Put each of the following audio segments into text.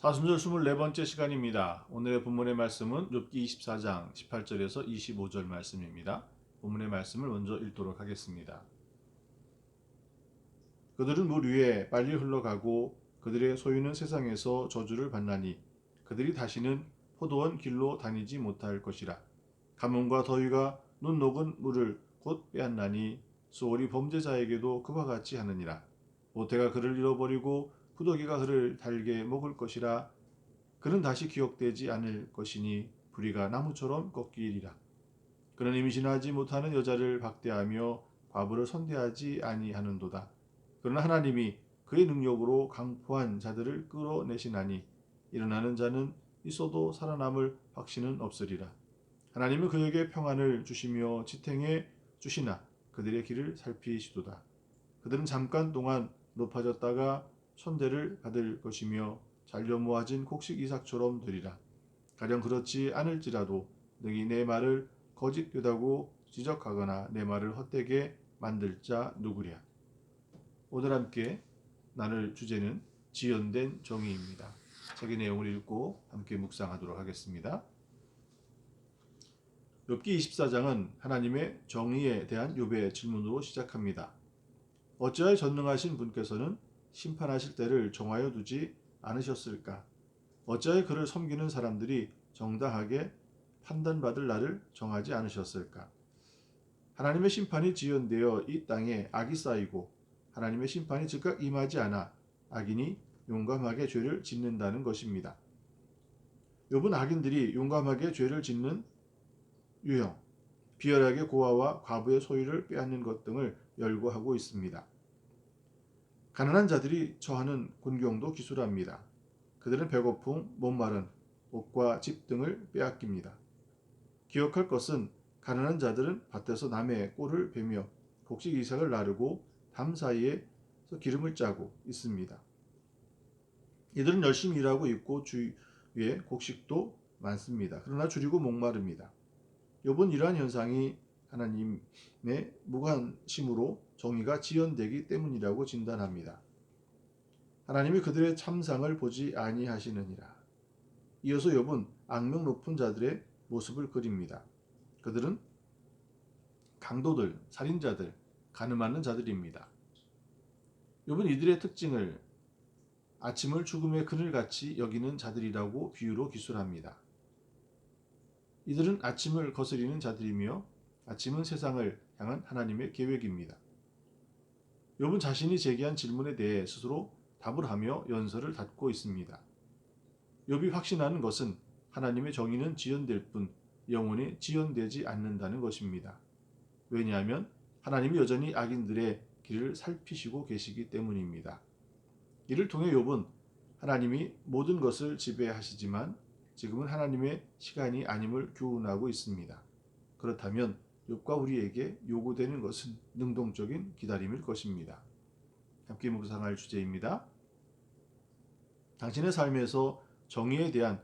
사순절 24번째 시간입니다. 오늘의 본문의 말씀은 욥기 24장 18절에서 25절 말씀입니다. 본문의 말씀을 먼저 읽도록 하겠습니다. 그들은 물 위에 빨리 흘러가고 그들의 소유는 세상에서 저주를 받나니 그들이 다시는 포도원 길로 다니지 못할 것이라. 가뭄과 더위가 눈 녹은 물을 곧 빼앗나니 수월이 범죄자에게도 그와 같이 하느니라. 모태가 그를 잃어버리고 구더기가 그를 달게 먹을 것이라. 그는 다시 기억되지 않을 것이니 부리가 나무처럼 꺾이리라. 그는 임신하지 못하는 여자를 박대하며 과부를 선대하지 아니하는도다. 그러나 하나님이 그의 능력으로 강포한 자들을 끌어내시나니 일어나는 자는 있어도 살아남을 확신은 없으리라. 하나님은 그에게 평안을 주시며 지탱해 주시나 그들의 길을 살피시도다. 그들은 잠깐 동안 높아졌다가 손대를 받을 것이며 잘려 모아진 곡식 이삭처럼 되리라. 가령 그렇지 않을지라도 능히 내 말을 거짓되다고 지적하거나 내 말을 헛되게 만들 자 누구랴. 오늘 함께 나눌 주제는 지연된 정의입니다. 책의 내용을 읽고 함께 묵상하도록 하겠습니다. 욥기 24장은 하나님의 정의에 대한 욥의 질문으로 시작합니다. 어찌하여 전능하신 분께서는 심판하실 때를 정하여 두지 않으셨을까? 어찌하여 그를 섬기는 사람들이 정당하게 판단받을 날을 정하지 않으셨을까? 하나님의 심판이 지연되어 이 땅에 악이 쌓이고 하나님의 심판이 즉각 임하지 않아 악인이 용감하게 죄를 짓는다는 것입니다. 욥은 악인들이 용감하게 죄를 짓는 유형, 비열하게 고아와 과부의 소유를 빼앗는 것 등을 열거하고 있습니다. 가난한 자들이 처하는 곤경도 기술합니다. 그들은 배고픔, 목마른, 옷과 집 등을 빼앗깁니다. 기억할 것은 가난한 자들은 밭에서 남의 꼴을 베며 곡식 이삭을 나르고 담 사이에서 기름을 짜고 있습니다. 이들은 열심히 일하고 있고 주위에 곡식도 많습니다. 그러나 줄이고 목마릅니다. 욥은 이러한 현상이 하나님의 무관심으로 정의가 지연되기 때문이라고 진단합니다. 하나님이 그들의 참상을 보지 아니하시느니라. 이어서 욥은 악명 높은 자들의 모습을 그립니다. 그들은 강도들, 살인자들, 가늠하는 자들입니다. 욥은 이들의 특징을 아침을 죽음의 그늘같이 여기는 자들이라고 비유로 기술합니다. 이들은 아침을 거스리는 자들이며 아침은 세상을 향한 하나님의 계획입니다. 욥은 자신이 제기한 질문에 대해 스스로 답을 하며 연설을 닫고 있습니다. 욥이 확신하는 것은 하나님의 정의는 지연될 뿐 영원히 지연되지 않는다는 것입니다. 왜냐하면 하나님이 여전히 악인들의 길을 살피시고 계시기 때문입니다. 이를 통해 욥은 하나님이 모든 것을 지배하시지만 지금은 하나님의 시간이 아님을 교훈하고 있습니다. 그렇다면 욥과 우리에게 요구되는 것은 능동적인 기다림일 것입니다. 함께 묵상할 주제입니다. 당신의 삶에서 정의에 대한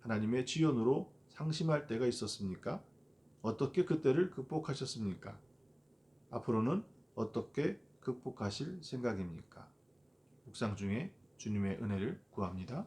하나님의 지연으로 상심할 때가 있었습니까? 어떻게 그때를 극복하셨습니까? 앞으로는 어떻게 극복하실 생각입니까? 묵상 중에 주님의 은혜를 구합니다.